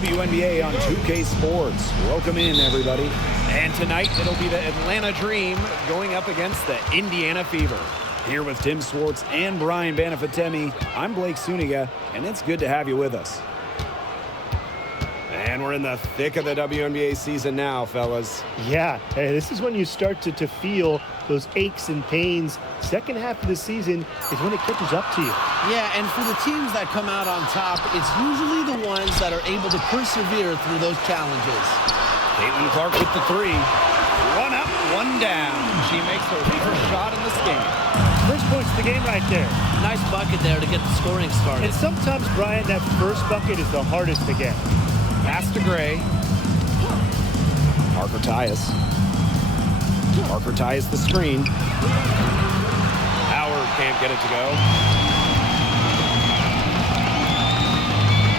WNBA on 2K Sports. Welcome in, everybody. And tonight, it'll be the Atlanta Dream going up against the Indiana Fever. Here with Tim Swartz and Brian Banafitemi, I'm Blake Suniga, and it's good to have you with us. And we're in the thick of the WNBA season now, fellas. Yeah, hey, this is when you start to feel those aches and pains. Second half of the season is when it catches up to you. Yeah, and for the teams that come out on top, it's usually the ones that are able to persevere through those challenges. Caitlin Clark with the three. One up, one down. She makes her first shot in this game. First points of the game right there. Nice bucket there to get the scoring started. And sometimes, Brian, that first bucket is the hardest to get. Pass to Gray. Parker Tyus. Parker Tyus the screen. Howard can't get it to go.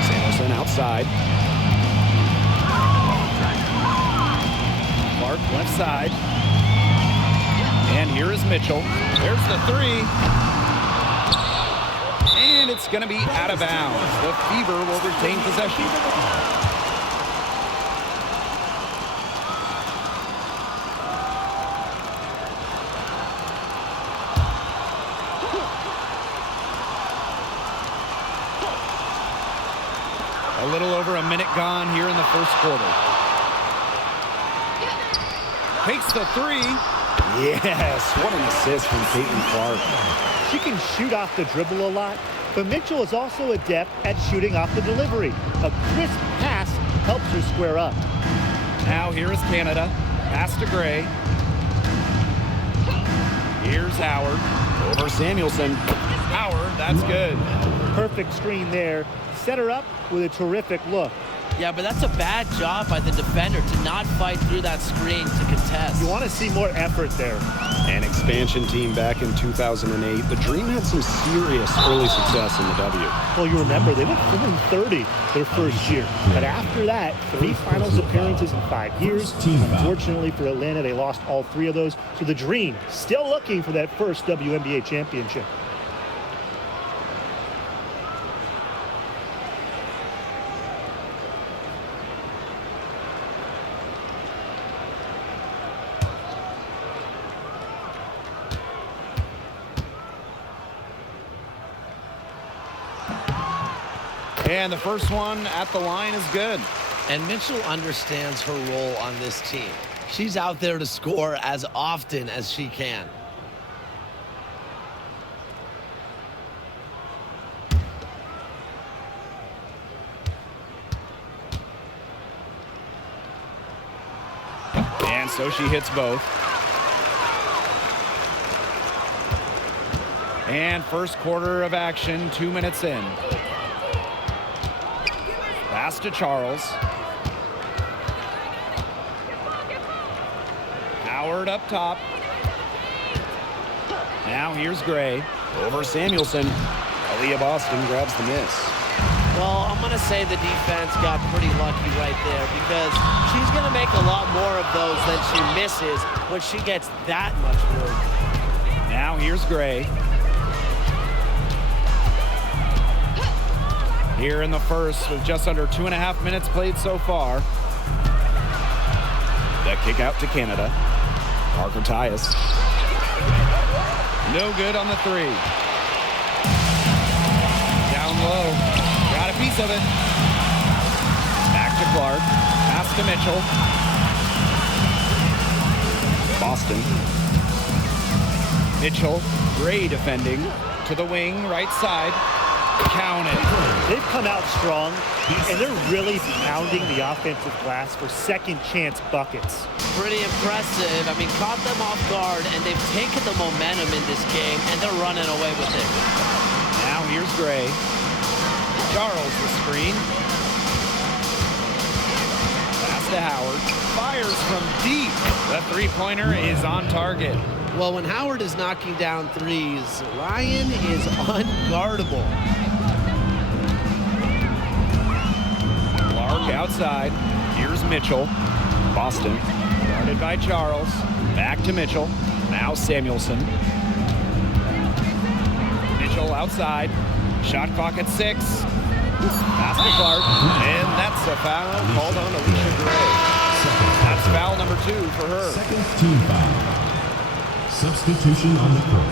Samuelson outside. Clark left side. And here is Mitchell. There's the three. And it's going to be out of bounds. The Fever will retain possession. A little over a minute gone here in the first quarter. Takes the three. Yes, what an assist from Caitlin Clark. She can shoot off the dribble a lot, but Mitchell is also adept at shooting off the delivery. A crisp pass helps her square up. Now here is Canada. Pass to Gray. Here's Howard. Over Samuelson. Howard, that's good. Perfect screen there. Set her up with a terrific look. Yeah, but that's a bad job by the defender to not fight through that screen to contest. You want to see more effort there. An expansion team back in 2008. The Dream had some serious early success in the W. Well, you remember, they went 4-30 their first year. But after that, 3 finals appearances in 5 years. Unfortunately for Atlanta, they lost all 3 of those. So the Dream still looking for that first WNBA championship. And the first one at the line is good. And Mitchell understands her role on this team. She's out there to score as often as she can. And so she hits both. And first quarter of action, 2 minutes in. Pass to Charles. Howard up top. Now here's Gray. Over Samuelson. Aaliyah Boston grabs the miss. Well, I'm going to say the defense got pretty lucky right there because she's going to make a lot more of those than she misses when she gets that much room. Now here's Gray. Here in the first with just under 2.5 minutes played so far. The kick out to Canada. Parker Tyus. No good on the three. Down low. Got a piece of it. Back to Clark. Pass to Mitchell. Boston. Mitchell. Gray defending. To the wing, right side. Counted. They've come out strong, and they're really pounding the offensive glass for second chance buckets. Pretty impressive. I mean, caught them off guard, and they've taken the momentum in this game, and they're running away with it. Now here's Gray. Charles the screen. Pass to Howard. Fires from deep. The three-pointer is on target. Well, when Howard is knocking down threes, Ryan is unguardable. Clark outside. Here's Mitchell. Boston. Guarded by Charles. Back to Mitchell. Now Samuelson. Mitchell outside. Shot clock at 6. Pass to Clark, and that's a foul called on Alicia Gray. That's foul number 2 for her. Second team foul. Substitution on the court.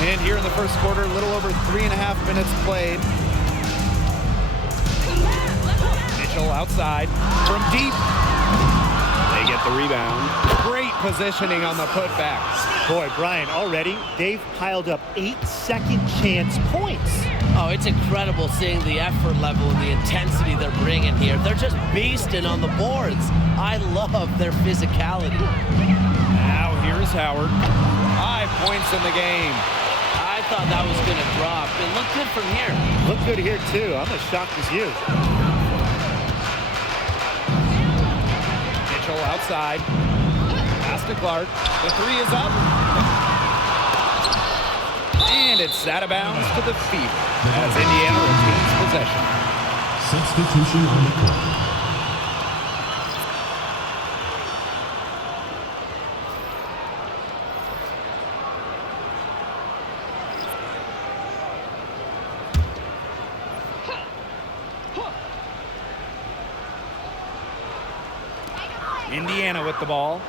And here in the first quarter, a little over 3.5 minutes played. Mitchell outside from deep. They get the rebound. Great positioning on the putback. Boy, Brian, already they've piled up 8 second chance points. Oh, it's incredible seeing the effort level and the intensity they're bringing here. They're just beasting on the boards. I love their physicality. Now here's Howard. 5 points in the game. I thought that was going to drop. It looked good from here. Look good here, too. I'm as shocked as you. Mitchell outside. Pass to Clark. The 3 is up. And it's out of bounds to the Fever as Indiana retains possession. Substitution on the court. Indiana with the ball.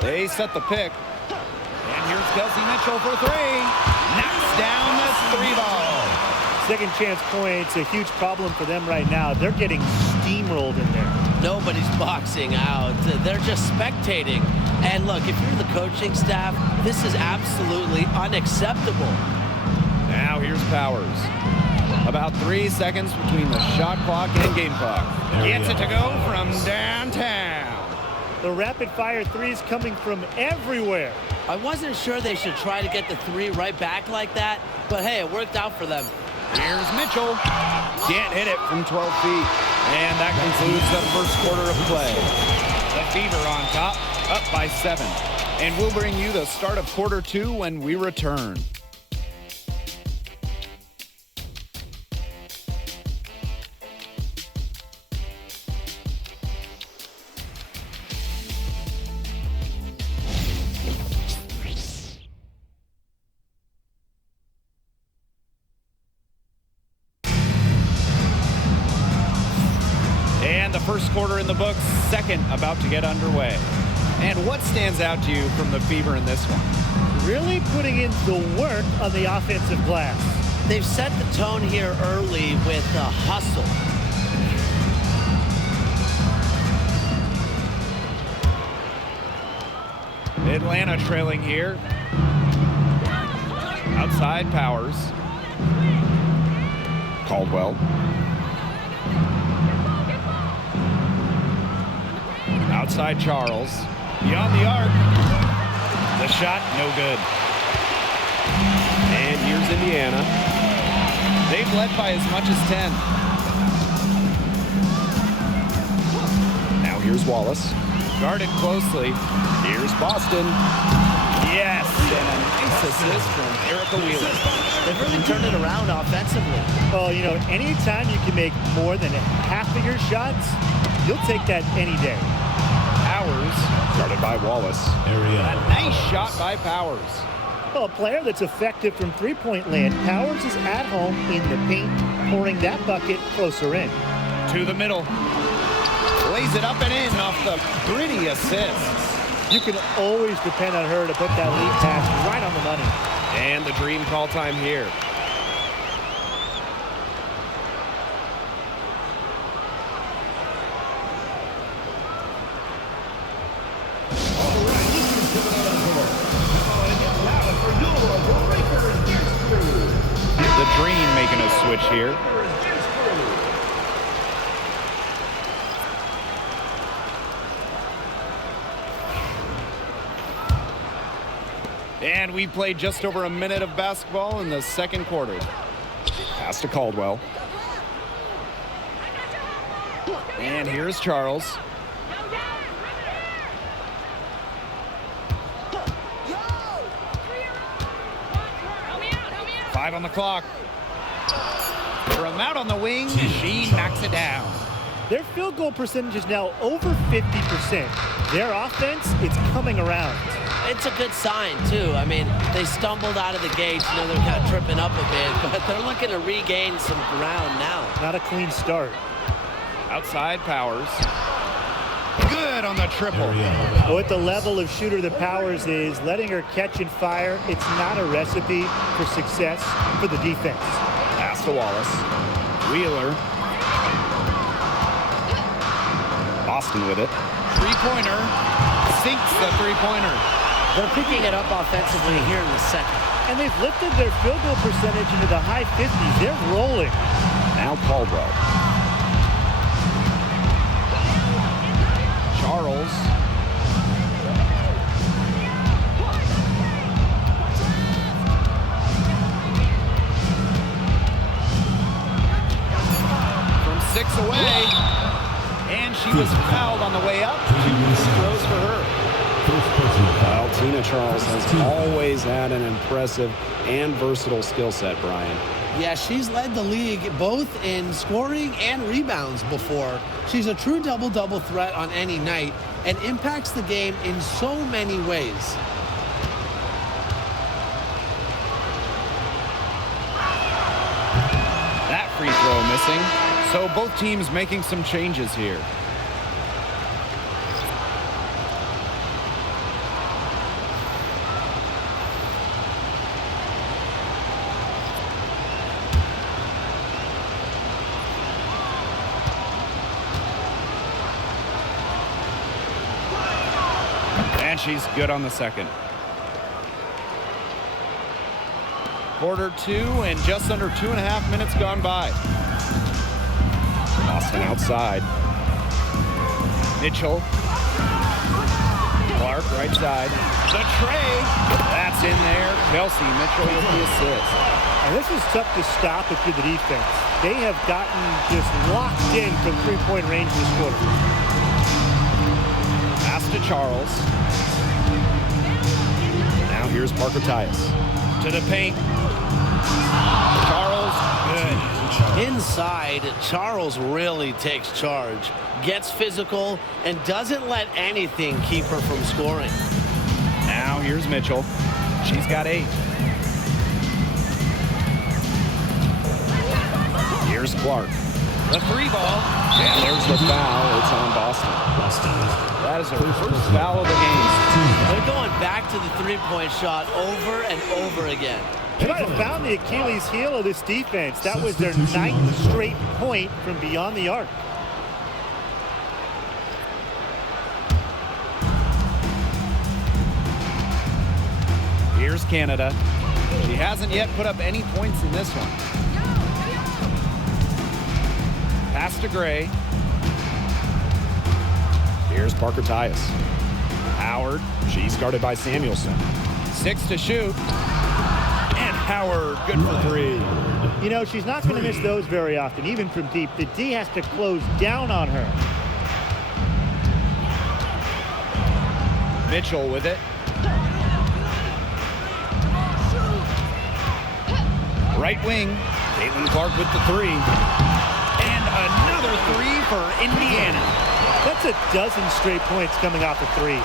They set the pick. And here's Kelsey Mitchell for 3. Knocks down the 3 ball. Second chance points, a huge problem for them right now. They're getting steamrolled in there. Nobody's boxing out. They're just spectating. And look, if you're the coaching staff, this is absolutely unacceptable. Now here's Powers. About 3 seconds between the shot clock and game clock. Gets it to go from downtown. The rapid-fire threes coming from everywhere. I wasn't sure they should try to get the 3 right back like that, but hey, it worked out for them. Here's Mitchell. Can't hit it from 12 feet. And that concludes the first quarter of play. The Fever on top, up by 7. And we'll bring you the start of quarter 2 when we return. And the first quarter in the books, second about to get underway. And what stands out to you from the Fever in this one? Really putting in the work on the offensive glass. They've set the tone here early with the hustle. Atlanta trailing here. Outside Powers. Caldwell. Outside Charles. Beyond the arc. The shot, no good. And here's Indiana. They've led by as much as 10. Now here's Wallace. Guarded closely. Here's Boston. Yes, and a nice assist from Erica Wheeler. They've really turned it around offensively. Well, you know, anytime you can make more than half of your shots, you'll take that any day. Powers, guarded by Wallace. A nice shot by Powers. Well, a player that's effective from three-point land. Powers is at home in the paint, pouring that bucket closer in. To the middle. Lays it up and in off the pretty assist. You can always depend on her to put that lead pass right on the money. And the dream call time here. The Dream making a switch here. And we played just over a minute of basketball in the second quarter. Pass to Caldwell. And here's Charles. Five on the clock. From out on the wing, she knocks it down. Their field goal percentage is now over 50%. their offense, it's coming around. It's a good sign, too. I mean, they stumbled out of the gates. You know, they're kind of tripping up a bit, but they're looking to regain some ground now. Not a clean start. Outside Powers. Good on the triple. But with the level of shooter that Powers is, letting her catch and fire, it's not a recipe for success for the defense. Pass to Wallace. Wheeler. Boston with it. Three-pointer. Sinks the three-pointer. They're picking it up offensively here in the second. And they've lifted their field goal percentage into the high 50s. They're rolling. Now Caldwell. Charles. From 6 away. And she was fouled on the way up. Throws for her. Well, Tina Charles has always had an impressive and versatile skill set, Brian. Yeah, she's led the league both in scoring and rebounds before. She's a true double-double threat on any night and impacts the game in so many ways. That free throw missing. So both teams making some changes here. And she's good on the second. Quarter 2 and just under 2.5 minutes gone by. Boston outside. Mitchell. Clark right side. The tray. That's in there. Kelsey Mitchell with the assist. And this is tough to stop if you're the defense. They have gotten just locked in from three-point range this quarter. Pass to Charles. Now here's Parker Tyus. To the paint. Charles, good. Inside, Charles really takes charge, gets physical, and doesn't let anything keep her from scoring. Now here's Mitchell. She's got 8. Here's Clark. The 3-ball. And there's the foul. It's on Boston. That is her first foul of the game. They're going back to the three-point shot over and over again. They might have found the Achilles heel of this defense. That was their 9th straight point from beyond the arc. Here's Canada. She hasn't yet put up any points in this one. Pass to Gray. Here's Parker Tyus. Howard. She's guarded by Samuelson. 6 to shoot. And Howard, good for 3. You know, she's not going to miss those very often, even from deep. The D has to close down on her. Mitchell with it. Right wing. Caitlin Clark with the 3. And another 3 for Indiana. That's a dozen straight points coming off of threes.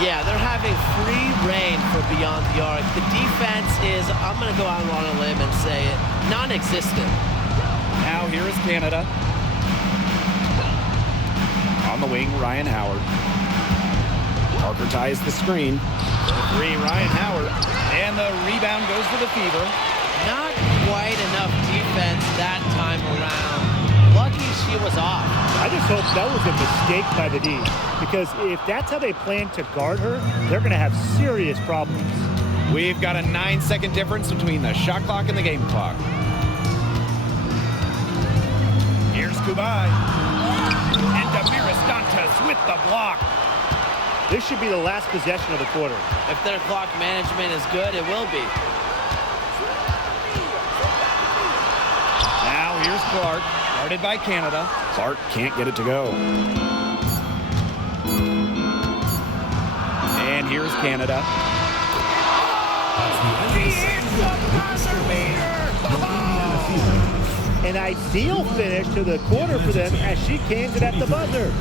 Yeah, they're having free reign for beyond the arc. The defense is, I'm going to go out on a limb and say it, non-existent. Now here is Canada. On the wing, Ryan Howard. Parker ties the screen. 3, Ryan Howard. And the rebound goes to the Fever. Not quite enough defense that time around. Lucky she was off. I just hope that was a mistake by the D, because if that's how they plan to guard her, they're going to have serious problems. We've got a 9-second difference between the shot clock and the game clock. Here's Kubai. And Damiris Dantas with the block. This should be the last possession of the quarter. If their clock management is good, it will be. Now here's Clark, guarded by Canada. Clark can't get it to go. And here's Canada. An ideal finish to the quarter for them as she cans it at the buzzer.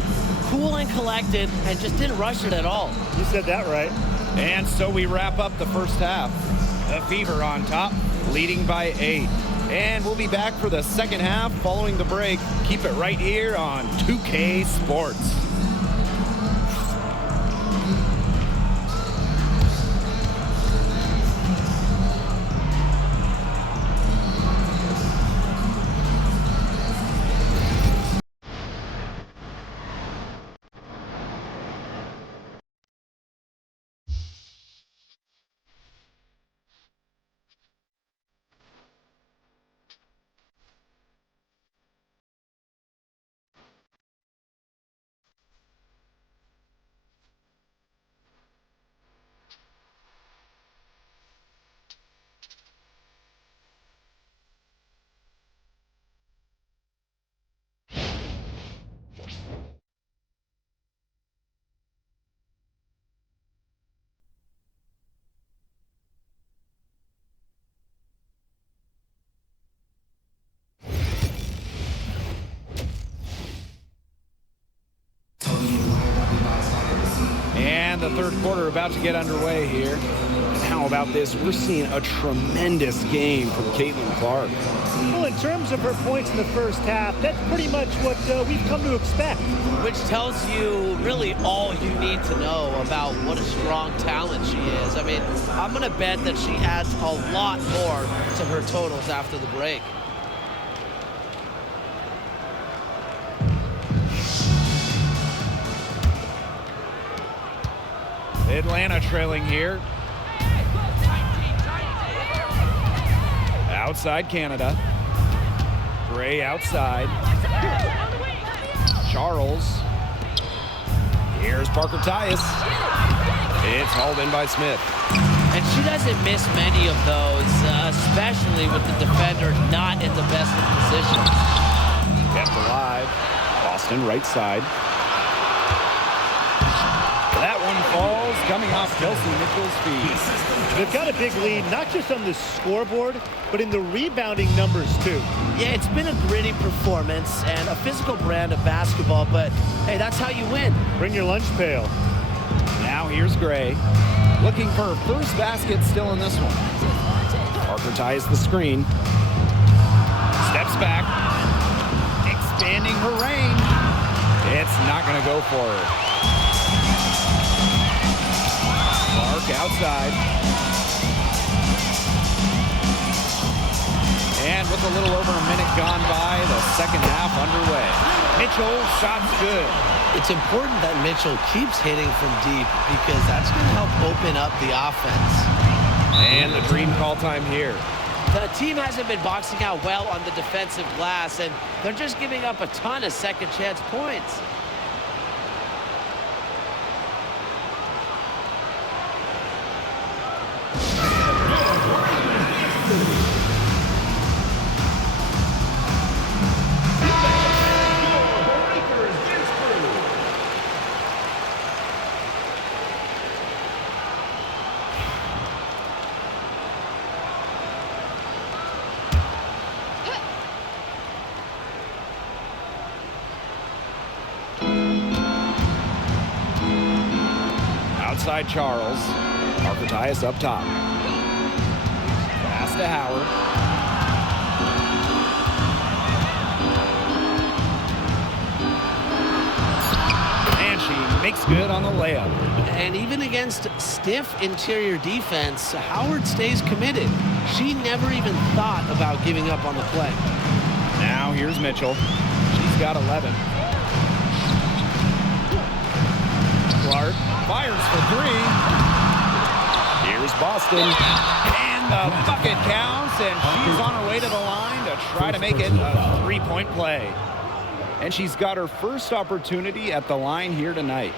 cool and collected and just didn't rush it at all. You said that right. And so we wrap up the first half. The Fever on top, leading by 8. And we'll be back for the second half following the break. Keep it right here on 2K Sports. And the third quarter about to get underway here. And how about this? We're seeing a tremendous game from Caitlin Clark. Well, in terms of her points in the first half, that's pretty much what we've come to expect. Which tells you really all you need to know about what a strong talent she is. I mean, I'm going to bet that she adds a lot more to her totals after the break. Atlanta trailing here. Outside Canada. Gray outside. Charles. Here's Parker Tyus. It's hauled in by Smith. And she doesn't miss many of those, especially with the defender not in the best of positions. Kept alive. Boston right side. That one falls, coming off Kelsey Mitchell's feet. They've got a big lead, not just on the scoreboard, but in the rebounding numbers, too. Yeah, it's been a gritty performance and a physical brand of basketball, but hey, that's how you win. Bring your lunch pail. Now here's Gray, looking for her first basket still in this one. Parker ties the screen. Steps back, expanding her range. It's not going to go for her. Clark outside. And with a little over a minute gone by, the second half underway. Mitchell, shot's good. It's important that Mitchell keeps hitting from deep because that's going to help open up the offense. And the dream call time here. The team hasn't been boxing out well on the defensive glass, and they're just giving up a ton of second chance points. Outside Charles. Parker Tyus up top. Pass to Howard. And she makes good on the layup. And even against stiff interior defense, Howard stays committed. She never even thought about giving up on the play. Now here's Mitchell. She's got 11. Clark fires for 3. Here's Boston. And the bucket counts, and she's on her way to the line to try to make it a 3-point play. And she's got her first opportunity at the line here tonight.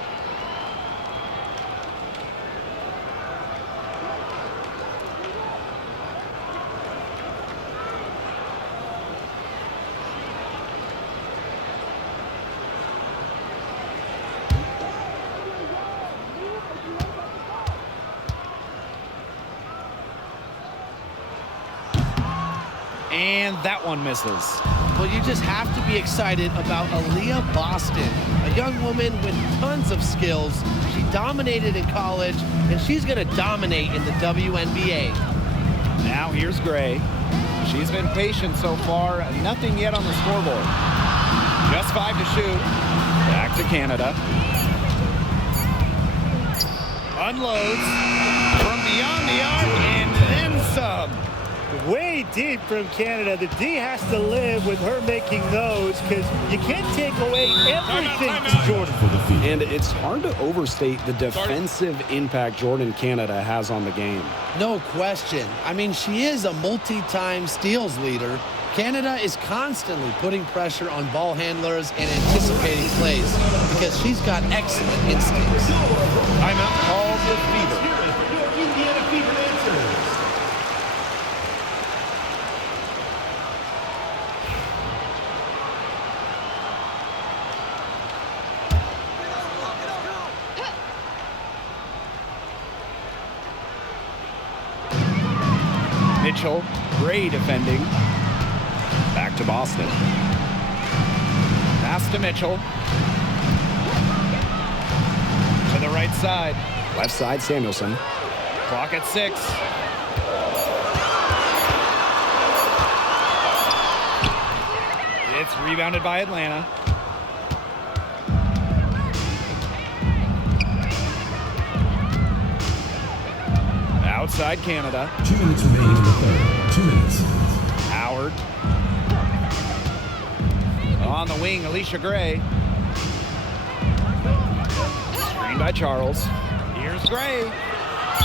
And that one misses. Well, you just have to be excited about Aaliyah Boston, a young woman with tons of skills. She dominated in college, and she's going to dominate in the WNBA. Now here's Gray. She's been patient so far. Nothing yet on the scoreboard. Just 5 to shoot. Back to Canada. Unloads from beyond the arc and then some. Way deep from Canada. The D has to live with her making those because you can't take away everything from Jordan. And it's hard to overstate the defensive impact Jordan Canada has on the game. No question. I mean, she is a multi-time steals leader. Canada is constantly putting pressure on ball handlers and anticipating plays because she's got excellent instincts. Timeout called the Fever. Mitchell, Gray defending. Back to Boston. Pass to Mitchell. To the right side. Left side, Samuelson. Clock at 6. It's rebounded by Atlanta. Outside Canada. 2 minutes remaining in the third. 2 minutes. Howard. On the wing, Alicia Gray. Screened by Charles. Here's Gray.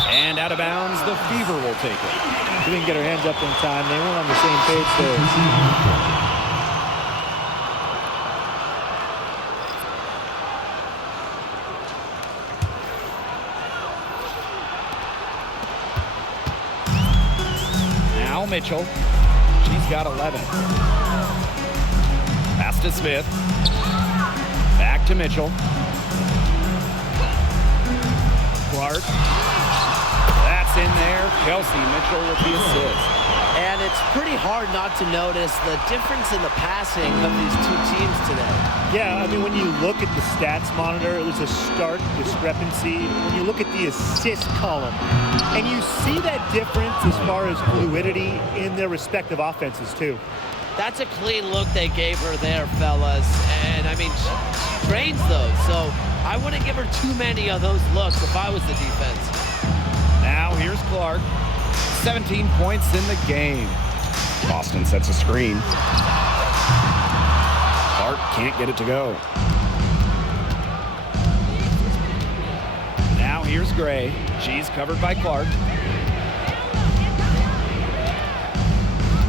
And out of bounds, the Fever will take it. She didn't get her hands up in time. They weren't on the same page there. Mitchell. She's got 11. Pass to Smith. Back to Mitchell. Clark. That's in there. Kelsey Mitchell with the assist. And it's pretty hard not to notice the difference in the passing of these two teams today. Yeah, I mean, when you look at the stats monitor, there's a stark discrepancy. When you look at the assist column, and you see that difference as far as fluidity in their respective offenses, too. That's a clean look they gave her there, fellas. And, I mean, she trains those, so I wouldn't give her too many of those looks if I was the defense. Now here's Clark. 17 points in the game. Boston sets a screen. Clark can't get it to go. Now here's Gray. She's covered by Clark.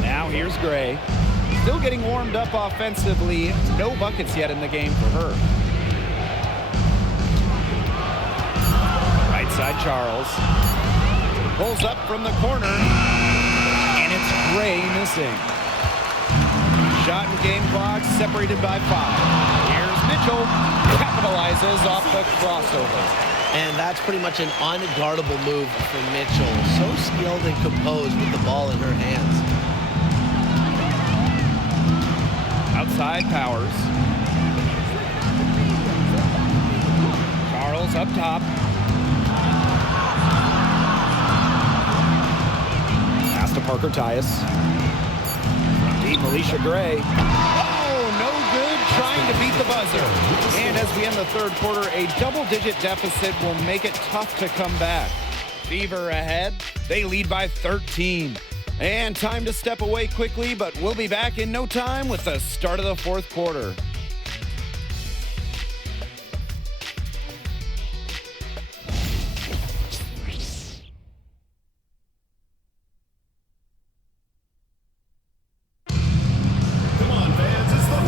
Now here's Gray. Still getting warmed up offensively. No buckets yet in the game for her. Right side, Charles. Pulls up from the corner, and it's Gray missing. Shot and game clock separated by 5. Here's Mitchell, capitalizes off the crossover. And that's pretty much an unguardable move for Mitchell. So skilled and composed with the ball in her hands. Outside Powers. Charles up top. To Parker Tyus. Deep Alicia Gray. Oh, no good trying to beat the buzzer. And as we end the third quarter, a double-digit deficit will make it tough to come back. Fever ahead. They lead by 13. And time to step away quickly, but we'll be back in no time with the start of the fourth quarter.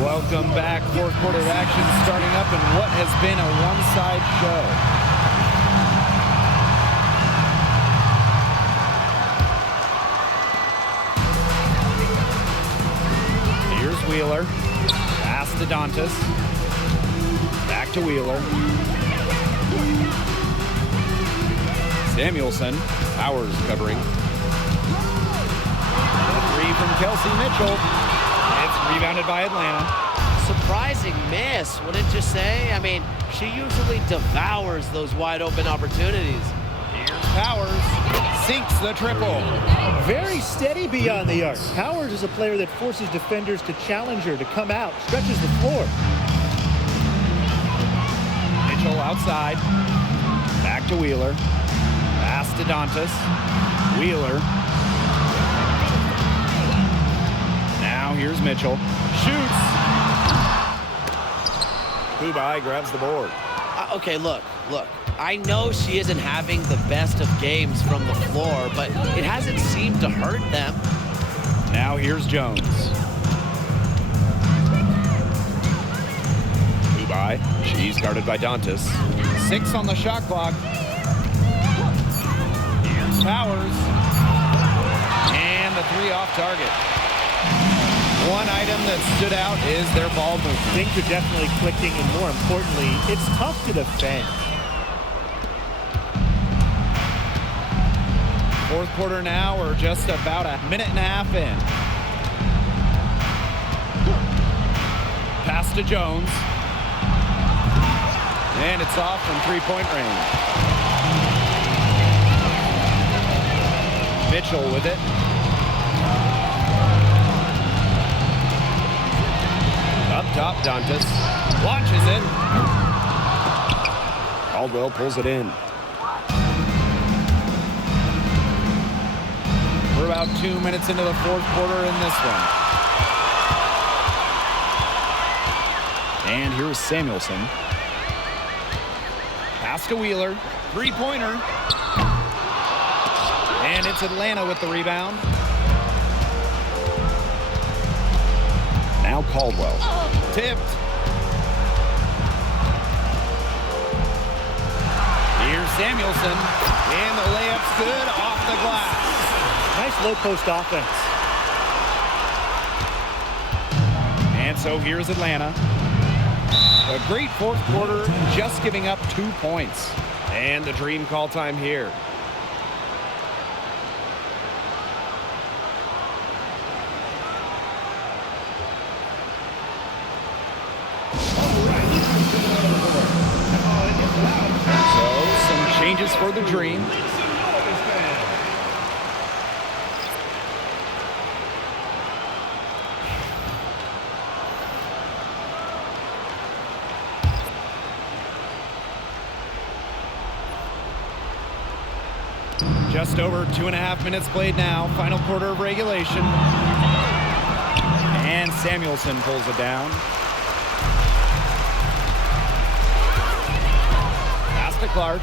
Welcome back. Fourth quarter action starting up in what has been a one-side show. Here's Wheeler. Pass to Dantas. Back to Wheeler. Samuelson. Powers covering. The three from Kelsey Mitchell. It's Rebounded by Atlanta. Surprising miss, wouldn't you say? I mean, she usually devours those wide open opportunities. Here's Powers. Sinks the triple. Very steady beyond the arc. Powers is a player that forces defenders to challenge her, to come out, stretches the floor. Mitchell outside. Back to Wheeler. Pass to Dantas. Wheeler. Now here's Mitchell. Shoots. Kubai grabs the board. Okay, look. I know she isn't having the best of games from the floor, but it hasn't seemed to hurt them. Now here's Jones. Kubai. She's guarded by Dantas. 6 on the shot clock. Here's Powers. And the 3 off target. One item that stood out is their ball movement. Things are definitely clicking, and more importantly, it's tough to defend. Fourth quarter now, we're just about a minute and a half in. Pass to Jones. And it's off from three-point range. Mitchell with it. Up top, Dantas launches it. Caldwell pulls it in. We're about 2 minutes into the fourth quarter in this one. And here's Samuelson. Pass to Wheeler. Three-pointer. And it's Atlanta with the rebound. Now Caldwell. Tipped. Here's Samuelson. And the layup's good off the glass. Nice low post offense. And so here's Atlanta. A great fourth quarter, just giving up 2 points. And the Dream call time here. So some changes for the Dream. Just over 2.5 minutes played now. Final quarter of regulation. And Samuelson pulls it down. Pass to Clark.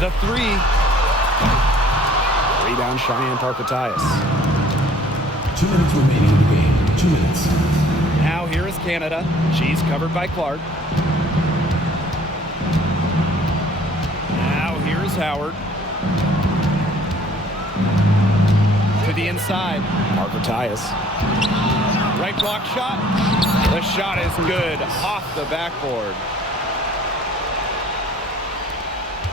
The 3. Rebound Cheyenne Tarkatias. 2 minutes remaining in the game. 2 minutes. Now here is Canada. She's covered by Clark. Here's Howard. To the inside. Tarkatias. Right block shot. The shot is good off the backboard.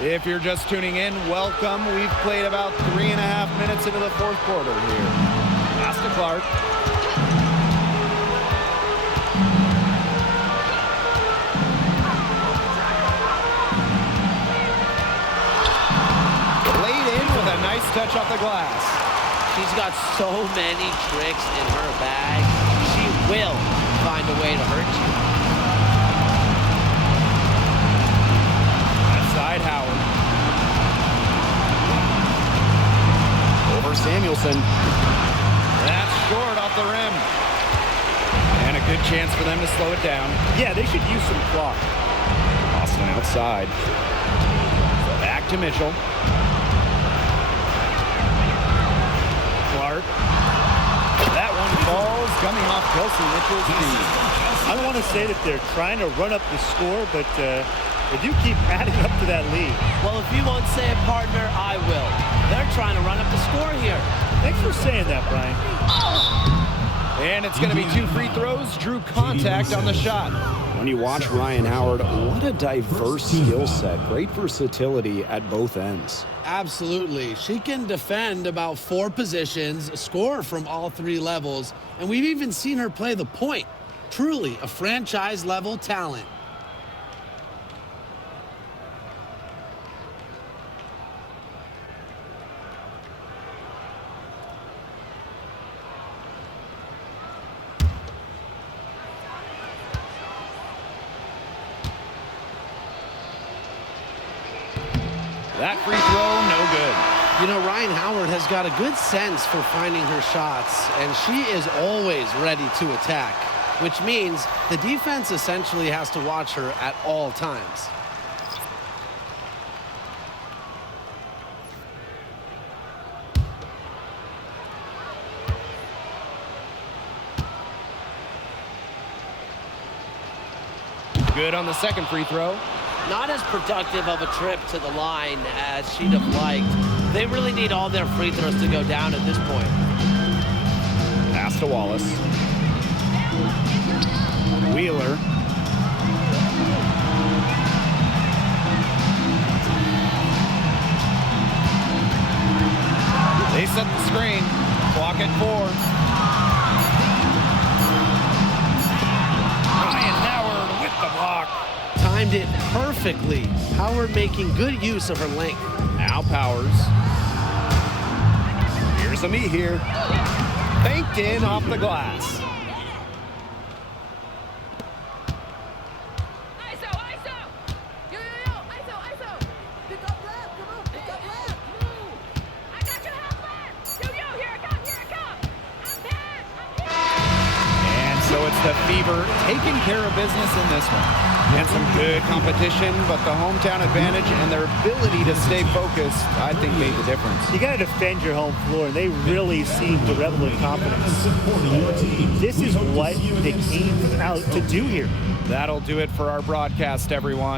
If you're just tuning in, welcome. We've played about 3.5 minutes into the fourth quarter here. Pass to Clark. Nice touch off the glass. She's got so many tricks in her bag. She will find a way to hurt you. Outside Howard. Over Samuelson. That's short off the rim. And a good chance for them to slow it down. Yeah, they should use some clock. Austin outside. Back to Mitchell. Clark. That one falls coming off Kelsey Mitchell's feet. I don't want to say that they're trying to run up the score, but they do keep adding up to that lead. Well, if you won't say it, partner, I will. They're trying to run up the score here. Thanks for saying that, Brian. And it's going to be 2 free throws. Drew contact on the shot. When you watch Rhyne Howard, what a diverse skill set. Great versatility at both ends. Absolutely. She can defend about 4 positions, score from all 3 levels, and we've even seen her play the point. Truly a franchise-level talent. That free throw, no good. You know, Rhyne Howard has got a good sense for finding her shots, and she is always ready to attack, which means the defense essentially has to watch her at all times. Good on the second free throw. Not as productive of a trip to the line as she'd have liked. They really need all their free throws to go down at this point. Pass to Wallace. Wheeler. They set the screen. Clock at 4. Ryan Howard with the block. Timed it perfectly. Howard making good use of her length. Now Powers. Here's a me here. Banked in off the glass. ISO, ISO! Yo, ISO, ISO! Pick up left, come on, pick up left, move! I got your half left! Yo, here I come, here I come! I'm dead, And so it's the Fever taking care of business in this one. And some good competition, but the hometown advantage and their ability to stay focused, I think, made the difference. You got to defend your home floor, and they really seem to revel in confidence. Supporting your team. This is what they came out to do here. That'll do it for our broadcast, everyone.